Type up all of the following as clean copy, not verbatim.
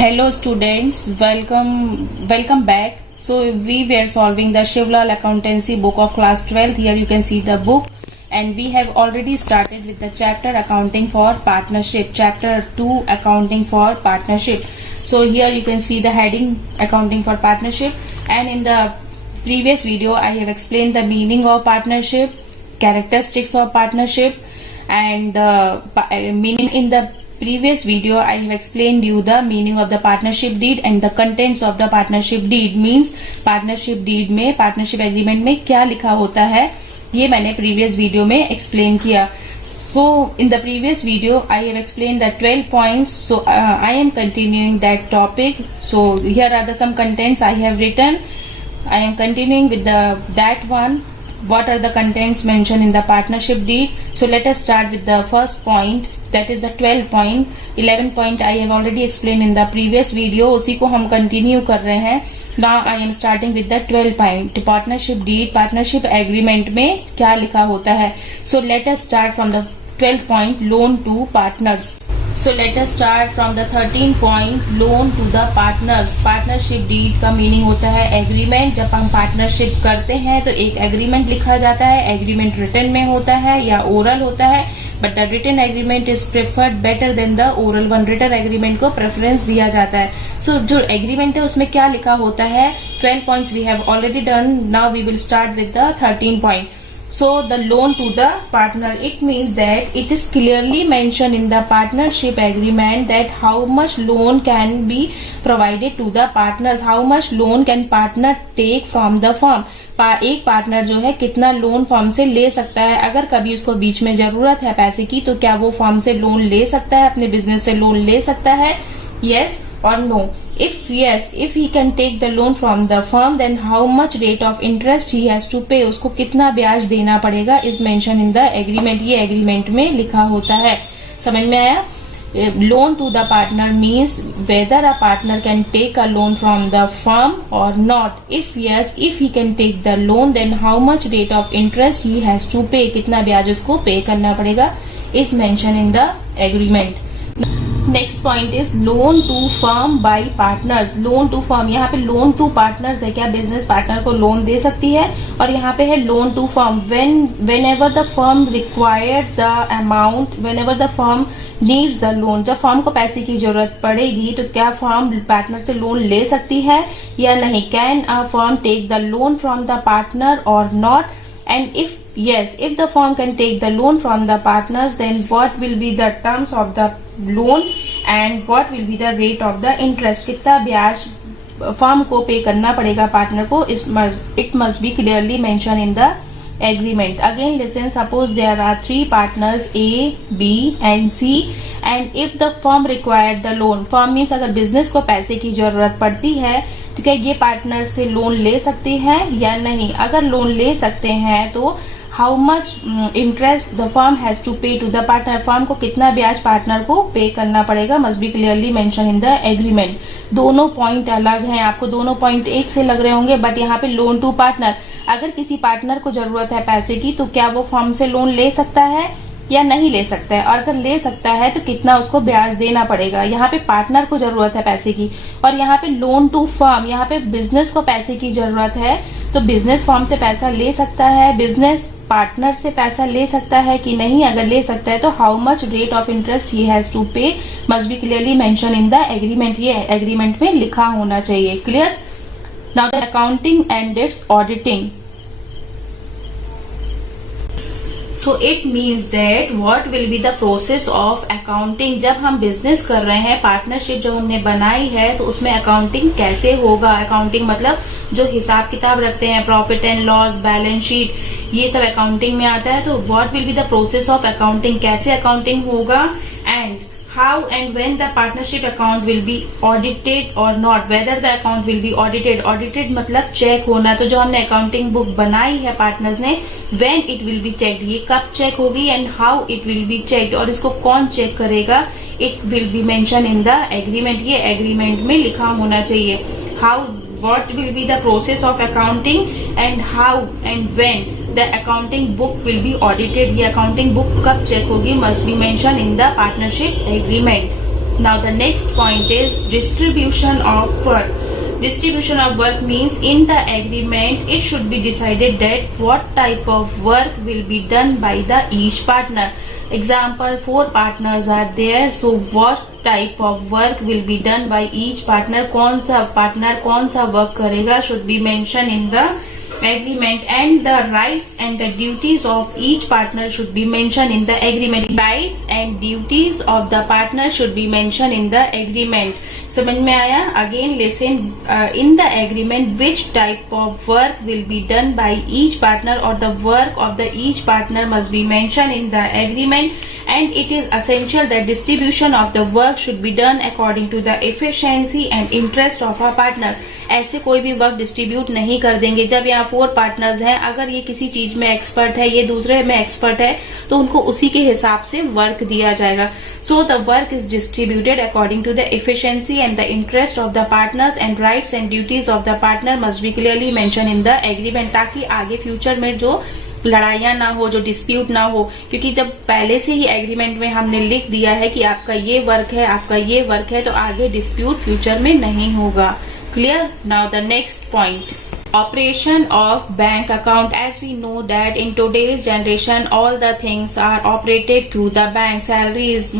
Hello students, welcome back. So we were solving the Shivlal Accountancy book of class 12th. Here you can see the book, and we have already started with the chapter Accounting for Partnership, chapter 2 Accounting for Partnership. So here you can see the heading Accounting for Partnership, and in the previous video I have explained the meaning of partnership, characteristics of partnership, and meaning. In the previous video I have explained you the meaning of the partnership deed and the contents of the partnership deed. Means partnership deed में, partnership agreement में क्या लिखा होता है, ये मैंने previous video में explain किया. So in the previous video I have explained the 12 points. So I am continuing that topic. So here are the some contents I have written. I am continuing with that one. What are the contents mentioned in the partnership deed? So let us start with the first point, that is the 12 point. 11 point I have already explained in the previous video, उसी को हम continue कर रहे हैं. Now I am starting with the 12 point. Partnership deed, partnership agreement में क्या लिखा होता है. So let us start from the 12 point, loan to partners. So let us start from the 13 point, loan to the partners. Partnership deed का meaning होता है agreement. जब हम पार्टनरशिप करते हैं तो एक एग्रीमेंट लिखा जाता है. एग्रीमेंट रिटन में होता है या ओरल होता है, but the written agreement is preferred better than the oral one. Written agreement को प्रेफरेंस दिया जाता है. सो जो एग्रीमेंट है उसमें क्या लिखा होता है. 12 points we have already done. Now we will start with the 13 point. So the loan to the partner, it means that it is clearly mentioned in the partnership agreement that how much loan can be provided to the partners, how much loan can partner take from the firm. एक partner जो है कितना loan firm से ले सकता है. अगर कभी उसको बीच में जरूरत है पैसे की तो क्या वो फर्म से लोन ले सकता है, अपने बिजनेस से लोन ले सकता है, yes or no. If yes, if he can take the loan from the firm, then how much rate of interest he has to pay, उसको कितना ब्याज देना पड़ेगा, is mentioned in the agreement. ये एग्रीमेंट में लिखा होता है. समझ में आया. Loan to the partner means whether a partner can take a loan from the firm or not. If yes, if he can take the loan, then how much rate of interest he has to pay, कितना ब्याज उसको पे करना पड़ेगा, is mentioned in the agreement. Next point is loan to firm by partners. Loan to firm, यहाँ पे loan to partners है. क्या बिजनेस पार्टनर को लोन दे सकती है, और यहाँ पे है loan to firm. Whenever the firm required the amount, whenever the firm needs the loan. जब फर्म को पैसे की जरूरत पड़ेगी तो क्या फर्म पार्टनर से लोन ले सकती है या नहीं. Can a firm take the loan from the partner or not. And if the firm can take the loan from the partners, then what will be the terms of the loan and what will be the rate of the interest. कितना ब्याज firm को pay करना पड़ेगा partner को, it must be clearly mentioned in the agreement. Again listen, suppose there are 3 partners A, B and C, and if the firm required the loan, firm means अगर business को पैसे की जरूरत पड़ती है तो क्या ये पार्टनर से लोन ले सकते हैं या नहीं. अगर लोन ले सकते हैं तो how much interest the firm has to pay to the partner. Firm को कितना ब्याज पार्टनर को पे करना पड़ेगा, must be clearly mention in the agreement. दोनों पॉइंट अलग हैं, आपको दोनों पॉइंट एक से लग रहे होंगे, बट यहाँ पे लोन टू पार्टनर. अगर किसी पार्टनर को जरूरत है पैसे की तो क्या वो फर्म से लोन ले सकता है या नहीं ले सकता है, और अगर ले सकता है तो कितना उसको ब्याज देना पड़ेगा. यहाँ पे पार्टनर को जरूरत है पैसे की, और यहाँ पे लोन टू फर्म, यहाँ पे बिजनेस को पैसे की जरूरत है तो बिजनेस फर्म से पैसा ले सकता है, बिजनेस पार्टनर से पैसा ले सकता है कि नहीं. अगर ले सकता है तो how much rate of interest he has to pay must be clearly mention in the agreement. ये एग्रीमेंट में लिखा होना चाहिए. Clear. Now the accounting and its auditing. So it means that what will be the process of accounting. जब हम business कर रहे हैं, पार्टनरशिप जो हमने बनाई है तो उसमें अकाउंटिंग कैसे होगा. अकाउंटिंग मतलब जो हिसाब किताब रखते हैं, profit and loss, balance sheet, ये सब अकाउंटिंग में आता है. तो what will be the process of accounting, कैसे अकाउंटिंग होगा, and how and when the partnership account will be audited or not, whether the account will be audited. Audited मतलब check होना. तो जो हमने अकाउंटिंग बुक बनाई है पार्टनर्स ने, when it will be checked, ये कब चेक होगी, and how it will be checked, और इसको कौन चेक करेगा, it will be mentioned in the agreement. ये एग्रीमेंट में लिखा होना चाहिए. How, what will be the process of accounting and how and when the accounting book will be audited. ये अकाउंटिंग बुक कब चेक होगी, must be mentioned in the partnership agreement. Now the next point is distribution of work. Distribution of work means in the agreement it should be decided that what type of work will be done by the each partner. Example, 4 partners are there, so what type of work will be done by each partner, कौन सा partner कौन सा work करेगा should be mentioned in the agreement, and the rights and the duties of each partner should be mentioned in the agreement. Rights and duties of the partner should be mentioned in the agreement. समझ में आया? Again listen, in the agreement which type of work will be done by each partner, or the work of the each partner must be mentioned in the agreement, and it is essential that distribution of the work should be done according to the efficiency and interest of a partner. ऐसे कोई भी work distribute नहीं कर देंगे. जब यहाँ 4 partners हैं, अगर ये किसी चीज में एक्सपर्ट है, ये दूसरे में एक्सपर्ट है, तो उनको उसी के हिसाब से वर्क दिया जाएगा. So the work is distributed according to the efficiency and the interest of the partners, and rights and duties of the partner must be clearly mentioned in the agreement, ताकि आगे फ्यूचर में जो लड़ाइयां ना हो, जो डिस्प्यूट ना हो, क्योंकि जब पहले से ही एग्रीमेंट में हमने लिख दिया है कि आपका ये वर्क है, आपका ये वर्क है, तो आगे डिस्प्यूट फ्यूचर में नहीं होगा. Clear? Now the next point. Operation of bank account. As we know that in today's generation all the things are operated through the bank. Salary is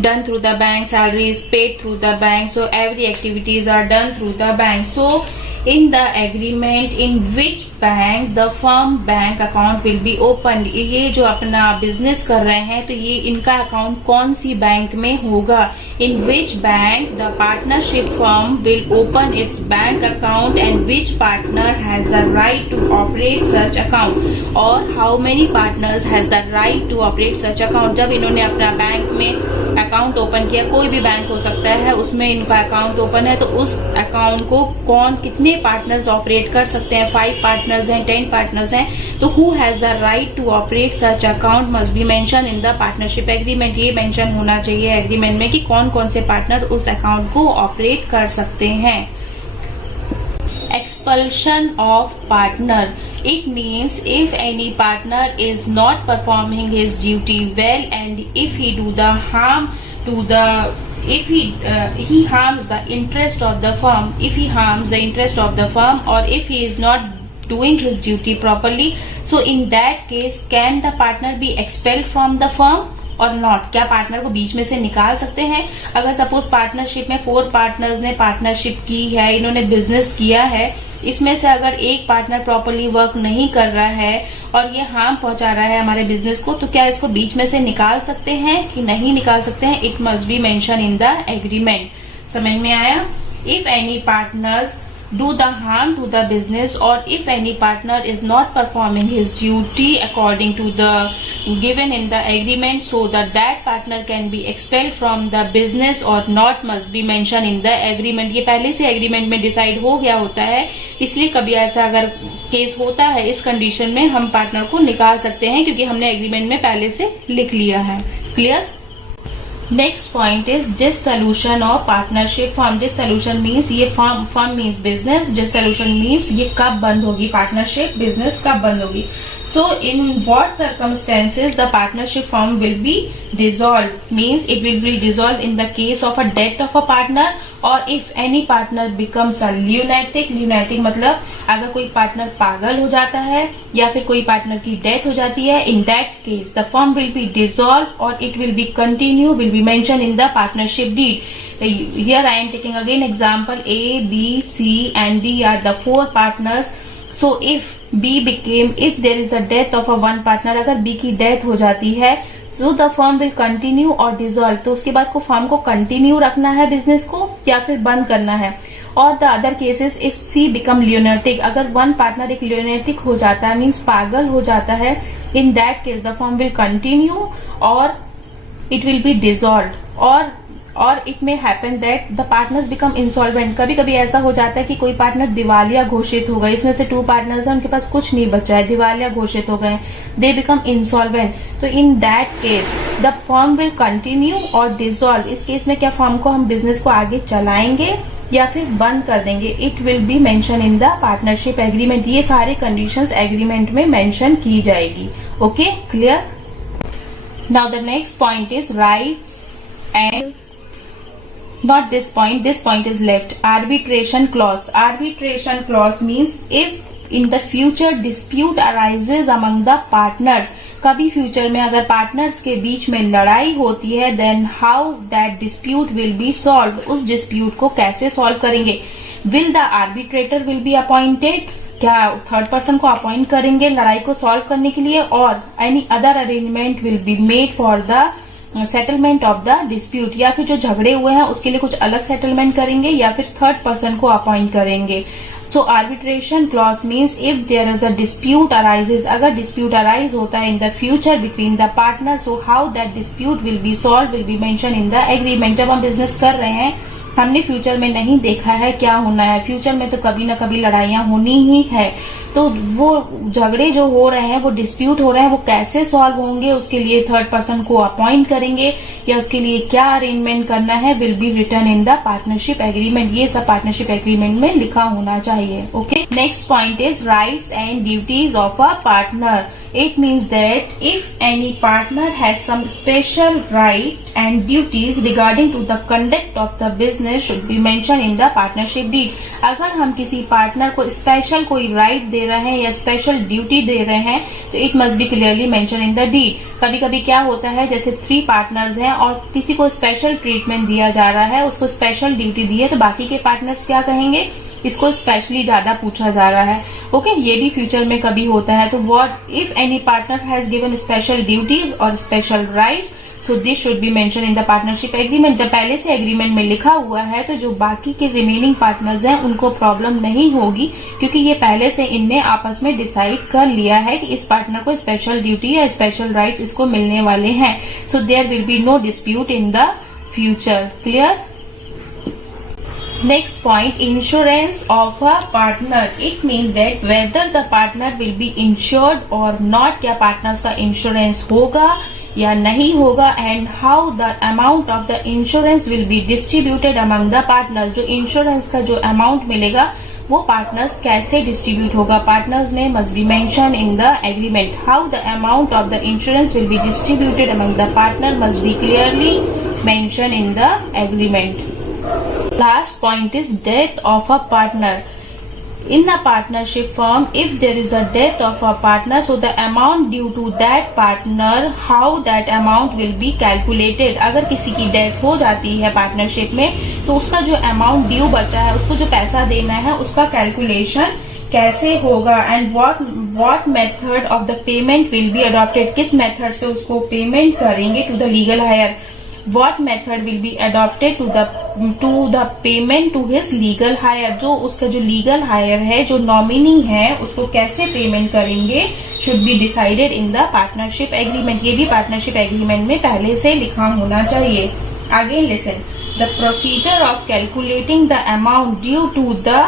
done through the bank, salary is paid through the bank, so every activities are done through the bank. So in the agreement in which bank the firm bank account will be opened, ये जो अपना business कर रहे हैं तो ये इनका account कौन सी बैंक में होगा. In which bank the partnership firm will open its bank account, and which partner has the right to operate such account, or how many partners has the right to operate such account. जब इन्होंने अपना bank में account open किया, कोई भी bank हो सकता है, उसमें इनका अकाउंट ओपन है, तो उस अकाउंट को कौन कितने पार्टनर्स ऑपरेट कर सकते हैं. 5 पार्टनर्स हैं, 10 पार्टनर्स हैं, तो who has the right to operate such account must be mention in the partnership agreement. ये मेंशन होना चाहिए एग्रीमेंट में कि कौन कौन से पार्टनर उस अकाउंट को ऑपरेट कर सकते हैं. Expulsion of partner. It means if any partner is not performing his duty well, and if he do the harm to the, if he harms the interest of the firm, if he harms the interest of the firm, or if he is not doing his duty properly, so in that case can the partner be expelled from the firm और not. क्या partner को बीच में से निकाल सकते हैं? अगर suppose partnership में 4 पार्टनर्स ने पार्टनरशिप की है, इन्होंने बिजनेस किया है, इसमें से अगर एक पार्टनर प्रॉपर्ली वर्क नहीं कर रहा है और ये हार्म पहुंचा रहा है हमारे बिजनेस को, तो क्या इसको बीच में से निकाल सकते हैं कि नहीं निकाल सकते हैं? It must be mention in the agreement. समझ में आया? If any partners do the harm to the business, or if any partner is not performing his duty according to the given in the agreement, so that partner can be expelled from the business or not must be mentioned in the agreement. ये पहले से agreement में decide हो गया होता है, इसलिए कभी ऐसा अगर केस होता है इस कंडीशन में हम पार्टनर को निकाल सकते हैं, क्योंकि हमने एग्रीमेंट में पहले से लिख लिया है. Clear? Next point is dissolution of partnership firm. Dissolution means ये firm means business. Dissolution means ये कब बंद होगी पार्टनरशिप, बिजनेस कब बंद होगी. So in what circumstances the partnership firm will be dissolved? Means it will be dissolved in the case of a death of a partner, or if any partner becomes a lunatic. Lunatic मतलब अगर कोई partner पागल हो जाता है या फिर कोई पार्टनर की डेथ हो जाती है, in that case the firm will be dissolved or it will be continue, will be mentioned in the partnership deed. Here I am taking again example. A, B, C and D are the 4 partners. So if there is a death of a one partner, अगर B की death हो जाती है, so the firm will continue or dissolve. तो उसके बाद को firm को कंटिन्यू रखना है बिजनेस को या फिर बंद करना है. और the other cases if she become lunatic, अगर वन पार्टनर एक ल्यूनेटिक हो जाता है, मीन्स पागल हो जाता है, in that case the firm will continue और इट विल बी डिसॉल्व्ड, और it may happen that the partners become insolvent. कभी कभी ऐसा हो जाता है कि कोई पार्टनर दिवालिया घोषित हो गए, इसमें से 2 पार्टनर्स हैं, उनके पास कुछ नहीं बचा है, दिवालिया घोषित हो गए, दे बिकम इंसॉल्वेंट. तो in that case the firm will continue और डिसॉल्व. इस केस में क्या फर्म को हम बिजनेस को आगे चलाएंगे या फिर बंद कर देंगे? It will be mention in the partnership agreement. ये सारे कंडीशंस एग्रीमेंट में मेंशन की जाएगी. Okay, clear? Now the next point is rights and Not this point. This point is left. Arbitration clause. Arbitration clause means if in the future dispute arises among the partners. कभी future में अगर partners के बीच में लड़ाई होती है, then how that dispute will be solve. उस डिस्प्यूट को कैसे सॉल्व करेंगे. Will the arbitrator will be appointed. क्या थर्ड पर्सन को अपॉइंट करेंगे लड़ाई को सॉल्व करने के लिए, और any other arrangement will be made for the settlement of the dispute. या फिर जो झगड़े हुए हैं उसके लिए कुछ अलग सेटलमेंट करेंगे, या फिर थर्ड पर्सन को अपॉइंट करेंगे. So arbitration clause means if there is a dispute arises. अगर डिस्प्यूट अराइज होता है in the future between the partner, so how that dispute will be solve will be mention in the agreement. जब हम business कर रहे हैं, हमने future में नहीं देखा है क्या होना है. फ्यूचर में तो कभी ना कभी लड़ाइयां होनी ही है. तो वो झगड़े जो हो रहे हैं, वो डिस्प्यूट हो रहे हैं, वो कैसे सॉल्व होंगे, उसके लिए थर्ड पर्सन को अपॉइंट करेंगे या उसके लिए क्या अरेंजमेंट करना है, will be written in the partnership agreement. ये सब पार्टनरशिप एग्रीमेंट में लिखा होना चाहिए. Okay, next point is rights and duties of a partner. It means that if any partner has some special right and duties regarding to the conduct of the business should be mentioned in the partnership deed. अगर हम किसी partner को special कोई right they रहे हैं या special duty दे रहे हैं, तो it must be clearly mention in the deed. कभी कभी क्या होता है, जैसे 3 पार्टनर्स हैं और किसी को स्पेशल ट्रीटमेंट दिया जा रहा है, उसको स्पेशल ड्यूटी दी है, तो बाकी के पार्टनर्स क्या कहेंगे, इसको स्पेशली ज्यादा पूछा जा रहा है. ओके, ये भी फ्यूचर में कभी होता है. तो what if any partner has given special duties और special right, so this should be mention in the partnership agreement. जब पहले से एग्रीमेंट में लिखा हुआ है, तो जो बाकी के रिमेनिंग पार्टनर्स हैं उनको प्रॉब्लम नहीं होगी, क्योंकि ये पहले से इनने आपस में डिसाइड कर लिया है कि इस पार्टनर को स्पेशल ड्यूटी या स्पेशल राइट्स इसको मिलने वाले हैं. So there will be no dispute in the future. Clear. Next point, insurance of a partner. It means that whether the partner will be insured or not. क्या partners का insurance होगा या नहीं होगा, and how the amount of the insurance will be distributed among the partners. जो insurance का जो amount मिलेगा वो partners कैसे distribute होगा, partners में must be mentioned in the agreement. How the amount of the insurance will be distributed among the partner must be clearly mentioned in the agreement. Last point is death of a partner. In a partnership firm, if there is a death of a partner, so the amount due to that partner, how that amount will be calculated. अगर किसी की death हो जाती है partnership में, तो उसका जो अमाउंट ड्यू बचा है, उसको जो पैसा देना है, उसका कैलकुलेशन कैसे होगा, and what method of the payment will be adopted. किस मेथड से उसको पेमेंट करेंगे to the legal heir. What method will be adopted to the payment to his legal hire. जो उसका जो legal hire है, जो नॉमिनी है, उसको कैसे पेमेंट करेंगे, should be decided in the partnership agreement. ये भी partnership agreement में पहले से लिखा होना चाहिए. Again listen, the procedure of calculating the amount due to the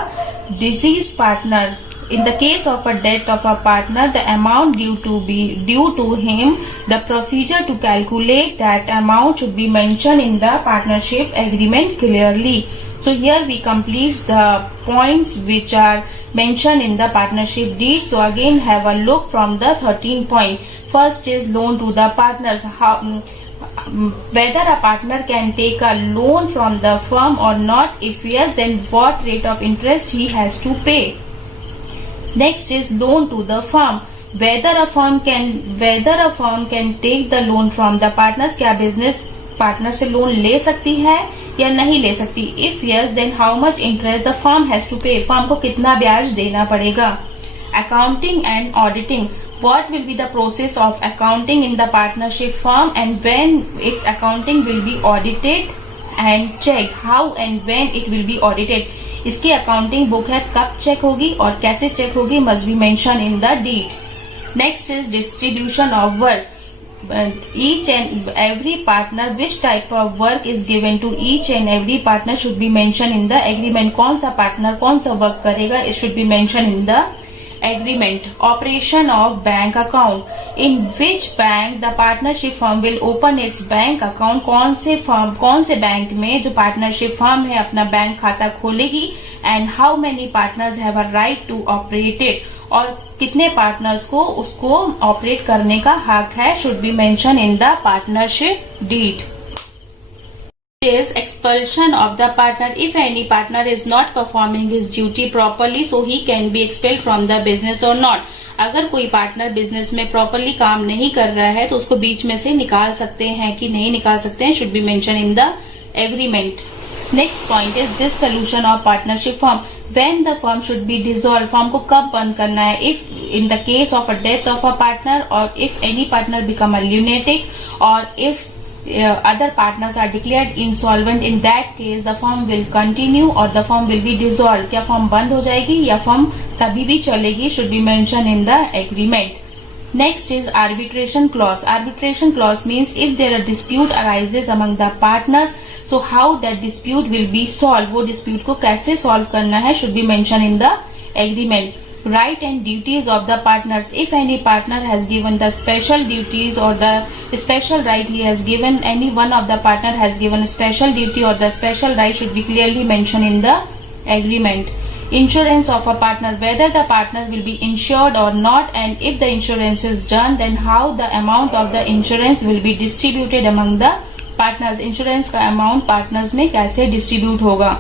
deceased partner. In the case of a death of a partner, the amount due to him, the procedure to calculate that amount should be mentioned in the partnership agreement clearly. So here we complete the points which are mentioned in the partnership deed. So again have a look from the 13 point. First is loan to the partners. Whether a partner can take a loan from the firm or not. If yes, then what rate of interest he has to pay. Next is loan to the firm. Whether a firm can take the loan from the partners. क्या business partner से loan ले सकती है या नहीं ले सकती. If yes, then how much interest the firm has to pay. firm को कितना ब्याज देना पड़ेगा. Accounting and auditing. What will be the process of accounting in the partnership firm, and when its accounting will be audited and checked. How and when it will be audited. इसकी accounting book है, कब check होगी और कैसे check होगी, must be mention in the deed. Next is distribution of work. Each and every partner which type of work is given to each and every partner should be mention in the agreement. कौन सा partner कौन सा work करेगा, it should be mention in the agreement. Operation of bank account. In which bank the partnership firm will open its bank account. कौन से bank में जो partnership firm है अपना बैंक खाता खोलेगी, and how many partners have a right to operate it. और कितने पार्टनर्स को उसको ऑपरेट करने का हक है, should be mentioned in the partnership deed. is expulsion of the partner. If any partner is not performing his duty properly, so he can be expelled from the business or not. अगर कोई partner business में properly काम नहीं कर रहा है तो उसको बीच में से निकाल सकते हैं कि नहीं निकाल सकते हैं, should be mention in the agreement. Next point is dissolution of partnership form. When the firm should be dissolve. Firm को कब बंद करना है? If in the case of a death of a partner और if any partner become a lunatic और if other partners are declared insolvent. In that case the firm will continue or the firm will be dissolved. क्या firm बंद हो जाएगी या firm तभी भी चलेगी, should be mentioned in the agreement. Next is arbitration clause. Arbitration clause means if there a dispute arises among the partners, so how that dispute will be solved. वो dispute को कैसे solve करना है should be mentioned in the agreement. Right and duties of the partners. If any partner has given the special duties or the special right he has given, any one of the partner has given special duty or the special right should be clearly mentioned in the agreement. Insurance of a partner. Whether the partner will be insured or not, and if the insurance is done, then how the amount of the insurance will be distributed among the partners. Insurance का amount partners में कैसे distribute होगा.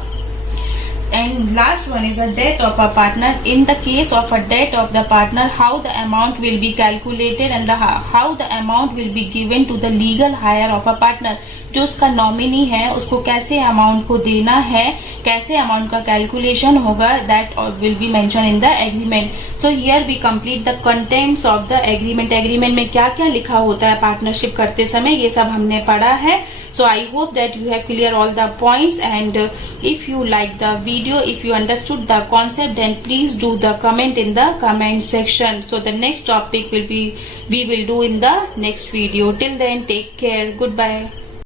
And last one is a death of a partner. In the case of a death of the partner, how the amount will be calculated and how the amount will be given to the legal heir of a partner. जो उसका nominee है उसको कैसे amount को देना है, कैसे amount का कैलकुलेशन होगा, that will be mentioned in the agreement. So here we complete the contents of the agreement. Agreement में क्या क्या लिखा होता है पार्टनरशिप करते समय, ये सब हमने पढ़ा है. So I hope that you have clear all the points, and if you like the video, if you understood the concept, then please do the comment in the comment section. So the next topic we will do in the next video. Till then, take care. Goodbye.